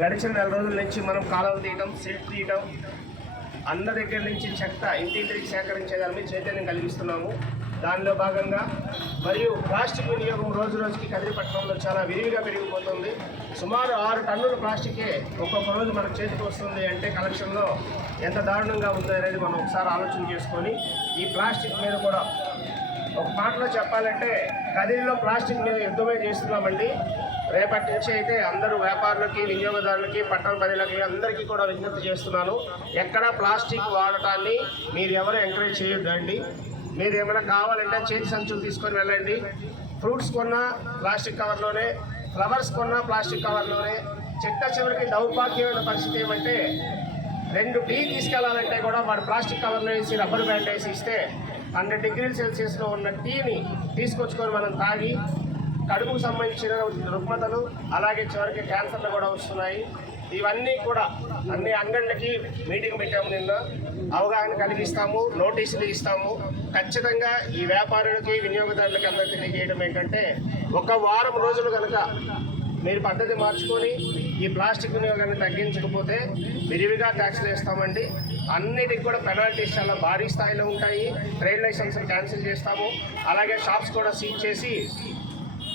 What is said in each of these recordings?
గడిచిన నెల రోజుల నుంచి మనం కాలువలు తీయటం, సీట్ తీయటం, అందరి దగ్గర నుంచి చెత్త ఇంటింటికి సేకరించేదాని మీద చైతన్యం కలిగిస్తున్నాము. దానిలో భాగంగా మరియు ప్లాస్టిక్ వినియోగం రోజు రోజుకి కదిరిపట్నంలో చాలా విరివిగా పెరిగిపోతుంది. సుమారు 6 టన్నుల ప్లాస్టికే ఒక్కొక్క రోజు మనకు చేతికి వస్తుంది అంటే కలెక్షన్లో ఎంత దారుణంగా ఉంది అనేది మనం ఒకసారి ఆలోచన చేసుకొని ఈ ప్లాస్టిక్ మీద కూడా ఒక మాటలో చెప్పాలంటే కదిరిలో ప్లాస్టిక్ మీద యుద్ధమే చేస్తున్నామండి. రేపటి నుంచి అయితే అందరూ వ్యాపారులకి, వినియోగదారులకి, పట్టణ ప్రజలకి అందరికీ కూడా విజ్ఞప్తి చేస్తున్నాను. ఎక్కడా ప్లాస్టిక్ వాడటాన్ని మీరు ఎవరు ఎంకరేజ్ చేయొద్దండి. మీరు ఏమైనా కావాలంటే చేతి సంచులు తీసుకొని వెళ్ళండి. ఫ్రూట్స్ కొన్నా ప్లాస్టిక్ కవర్లోనే, ఫ్లవర్స్ కొన్నా ప్లాస్టిక్ కవర్లోనే. చివరికి దౌర్భాగ్యమైన పరిస్థితి ఏమంటే 2 టీ తీసుకెళ్లాలంటే కూడా వాడు ప్లాస్టిక్ కవర్లో వేసి రబ్బర్ బ్యాండ్ వేసి ఇస్తే 100 డిగ్రీల సెల్సియస్లో ఉన్న టీని తీసుకొచ్చుకొని మనం తాగి కడుపుకు సంబంధించిన రుగ్మతలు, అలాగే చివరికి క్యాన్సర్లు కూడా వస్తున్నాయి. ఇవన్నీ కూడా అన్ని అంగళ్ళకి మీటింగ్ పెట్టాము. నిన్న అవగాహన కలిగిస్తాము, నోటీసులు ఇస్తాము. ఖచ్చితంగా ఈ వ్యాపారులకి, వినియోగదారులకి అందరికీ తెలియజేయడం ఏంటంటే ఒక వారం రోజులు కనుక మీరు పద్ధతి మార్చుకొని ఈ ప్లాస్టిక్ వినియోగాన్ని తగ్గించకపోతే విరివిగా ట్యాక్స్లు వేస్తామండి. అన్నిటికి కూడా పెనాల్టీస్ చాలా భారీ స్థాయిలో ఉంటాయి. ట్రేడ్ లైసెన్స్ క్యాన్సిల్ చేస్తాము. అలాగే షాప్స్ కూడా సీజ్ చేసి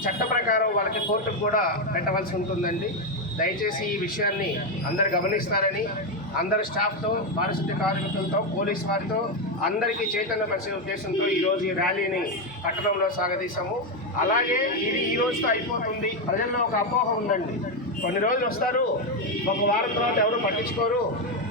చట్ట ప్రకారం వాళ్ళకి కోర్టుకు కూడా పెట్టవలసి ఉంటుందండి. దయచేసి ఈ విషయాన్ని అందరు గమనిస్తారని, అందరు స్టాఫ్తో, పారిశుద్ధ్య కార్మికులతో, పోలీస్ వారితో అందరికీ చైతన్యపరిచే ఉద్దేశంతో ఈరోజు ఈ ర్యాలీని పట్టణంలో సాగదీశాము. అలాగే ఇది ఈ రోజుతో అయిపోతుంది. ప్రజల్లో ఒక అపోహ ఉందండి. కొన్ని రోజులు వస్తారు, ఒక వారం తర్వాత ఎవరు పట్టించుకోరు,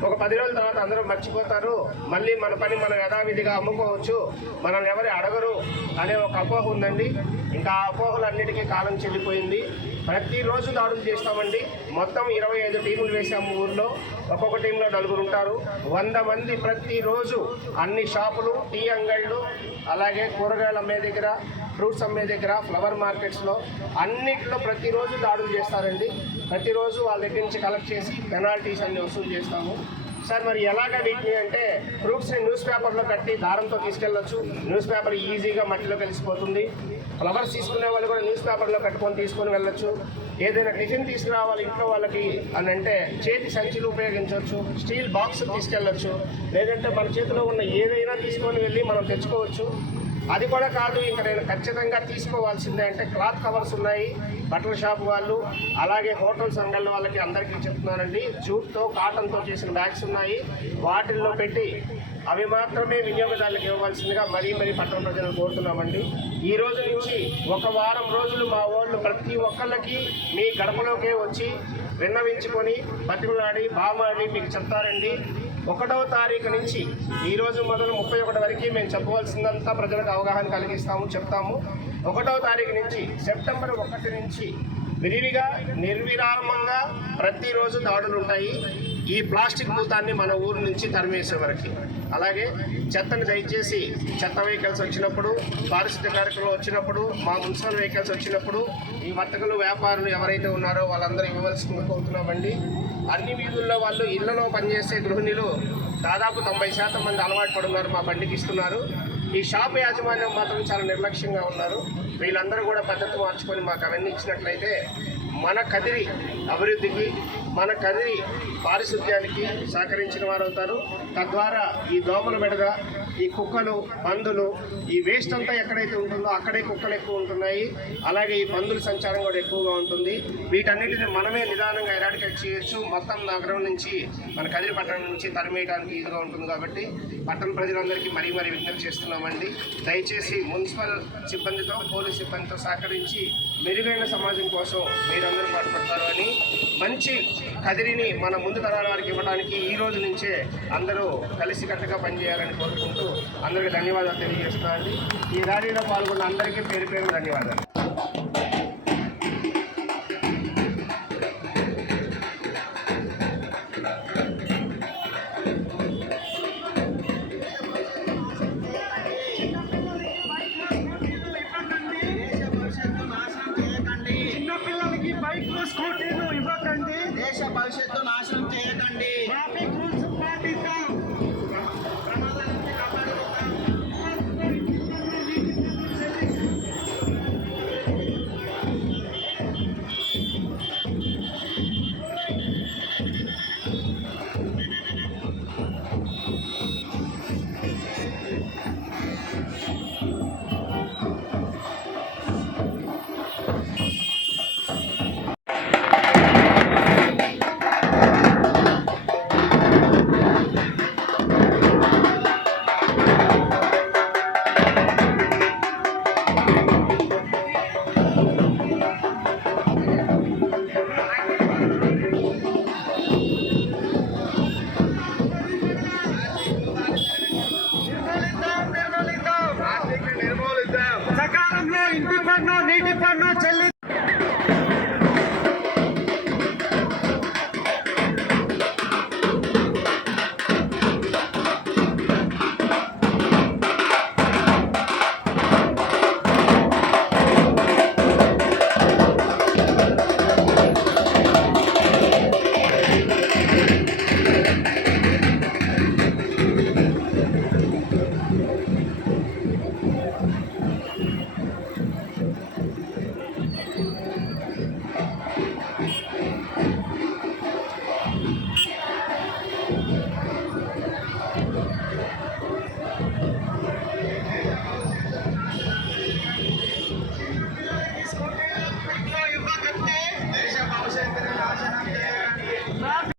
ఒక 10 రోజుల తర్వాత అందరూ మర్చిపోతారు, మళ్ళీ మన పని మనం యథావిధిగా అమ్ముకోవచ్చు, మనల్ని ఎవరు అడగరు అనే ఒక అపోహ ఉందండి. ఇంకా ఆ అపోహలన్నిటికీ కాలం చెల్లిపోయింది. ప్రతిరోజు దాడులు చేస్తామండి. మొత్తం 25 టీములు వేసాము ఊర్లో. ఒక్కొక్క టీంలో 4 ఉంటారు. 100 మంది ప్రతిరోజు అన్ని షాపులు, టీ అంగళ్ళు, అలాగే కూరగాయలు అమ్మే దగ్గర, ఫ్రూట్స్ అమ్మే దగ్గర, ఫ్లవర్ మార్కెట్స్లో అన్నింటిలో ప్రతిరోజు దాడులు చేస్తారండి. ప్రతిరోజు వాళ్ళ దగ్గర నుంచి కలెక్ట్ చేసి పెనాల్టీస్ అన్ని వసూలు చేస్తాము. సార్ మరి ఎలాగ వీటిని అంటే ఫ్రూట్స్ని న్యూస్ పేపర్లో కట్టి దారంతో తీసుకెళ్ళొచ్చు. న్యూస్ పేపర్ ఈజీగా మట్టిలో కలిసిపోతుంది. ఫ్లవర్స్ తీసుకునే వాళ్ళు కూడా న్యూస్ పేపర్లో కట్టుకొని తీసుకొని వెళ్ళొచ్చు. ఏదైనా టిఫిన్ తీసుకురావాలి ఇంట్లో వాళ్ళకి అని అంటే చేతి సంచులు ఉపయోగించవచ్చు, స్టీల్ బాక్స్ తీసుకెళ్ళొచ్చు, లేదంటే మన చేతిలో ఉన్న ఏదైనా తీసుకొని వెళ్ళి మనం తెచ్చుకోవచ్చు. అది కూడా కాదు, ఇంకా నేను ఖచ్చితంగా తీసుకోవాల్సిందే అంటే క్లాత్ కవర్స్ ఉన్నాయి. బట్టల షాప్ వాళ్ళు, అలాగే హోటల్స్ అంగళ్ళ వాళ్ళకి అందరికీ చెప్తున్నానండి, జూట్తో, కాటన్తో చేసిన బ్యాగ్స్ ఉన్నాయి. వాటిల్లో పెట్టి అవి మాత్రమే వినియోగదారులకు ఇవ్వవలసిందిగా మరీ పట్టణ ప్రజలను కోరుతున్నామండి. ఈ రోజు నుంచి ఒక వారం రోజులు మా వాళ్ళు ప్రతి ఒక్కళ్ళకి మీ గడపలోకే వచ్చి విన్నవించుకొని బతిమలాడి బామాడి మీకు చెప్తారండి. 1వ తారీఖు నుంచి ఈరోజు మొదలు 31 వరకు మేము చెప్పవలసిందంతా ప్రజలకు అవగాహన కలిగిస్తాము, చెప్తాము. 1వ తారీఖు నుంచి సెప్టెంబర్ 1 నుంచి విరివిగా నిర్విరామంగా ప్రతిరోజు దాడులు ఉంటాయి. ఈ ప్లాస్టిక్ భూతాన్ని మన ఊరు నుంచి తరిమేసే వరకు. అలాగే చెత్తని దయచేసి చెత్త వెహికల్స్ వచ్చినప్పుడు, పారిశుద్ధ్య కార్యక్రమాలు వచ్చినప్పుడు, మా మున్సిపల్ వెహికల్స్ వచ్చినప్పుడు ఈ వర్తకులు, వ్యాపారులు ఎవరైతే ఉన్నారో వాళ్ళందరూ ఇవ్వవలసింది కోరుతున్నామండి. అన్ని వీధుల్లో వాళ్ళు ఇళ్లలో పనిచేసే గృహిణులు దాదాపు 90% మంది అలవాటు పడున్నారు, మా బండికి ఇస్తున్నారు. ఈ షాప్ యాజమాన్యం మాత్రం చాలా నిర్లక్ష్యంగా ఉన్నారు. వీళ్ళందరూ కూడా పద్ధతి మార్చుకొని మాకు అవన్నీ ఇచ్చినట్లయితే మన కదిరి అభివృద్ధికి, మన కదిరి పారిశుద్ధ్యానికి సహకరించిన వారు అవుతారు. తద్వారా ఈ దోమల బెడద, ఈ కుక్కలు, పందులు, ఈ వేస్ట్ అంతా ఎక్కడైతే ఉంటుందో అక్కడే కుక్కలు ఎక్కువ ఉంటున్నాయి. అలాగే ఈ పందుల సంచారం కూడా ఎక్కువగా ఉంటుంది. వీటన్నిటిని మనమే నిదానంగా ఎరాడికేట్ చేయొచ్చు. మొత్తం నగరం నుంచి, మన కదిరి పట్టణం నుంచి తరిమేయడానికి ఈజీగా ఉంటుంది. కాబట్టి పట్టణ ప్రజలందరికీ మరీ విజ్ఞప్తి చేస్తున్నామండి. దయచేసి మున్సిపల్ సిబ్బందితో, పోలీస్ సిబ్బందితో సహకరించి మెరుగైన సమాజం కోసం మీరందరూ పాటుపడతారు అని, మంచి కదిరిని మన ముందు తరాల వారికి ఇవ్వడానికి ఈ రోజు నుంచే అందరూ కలిసికట్టుగా పనిచేయాలని కోరుకుంటూ అందరికీ ధన్యవాదాలు తెలియజేస్తున్నానండి. ఈ ర్యాలీలో పాల్గొన్న అందరికీ పేరు పేరు ధన్యవాదాలు. బైక్లు, స్కూటీలు ఇవ్వకండి. దేశ భవిష్యత్తు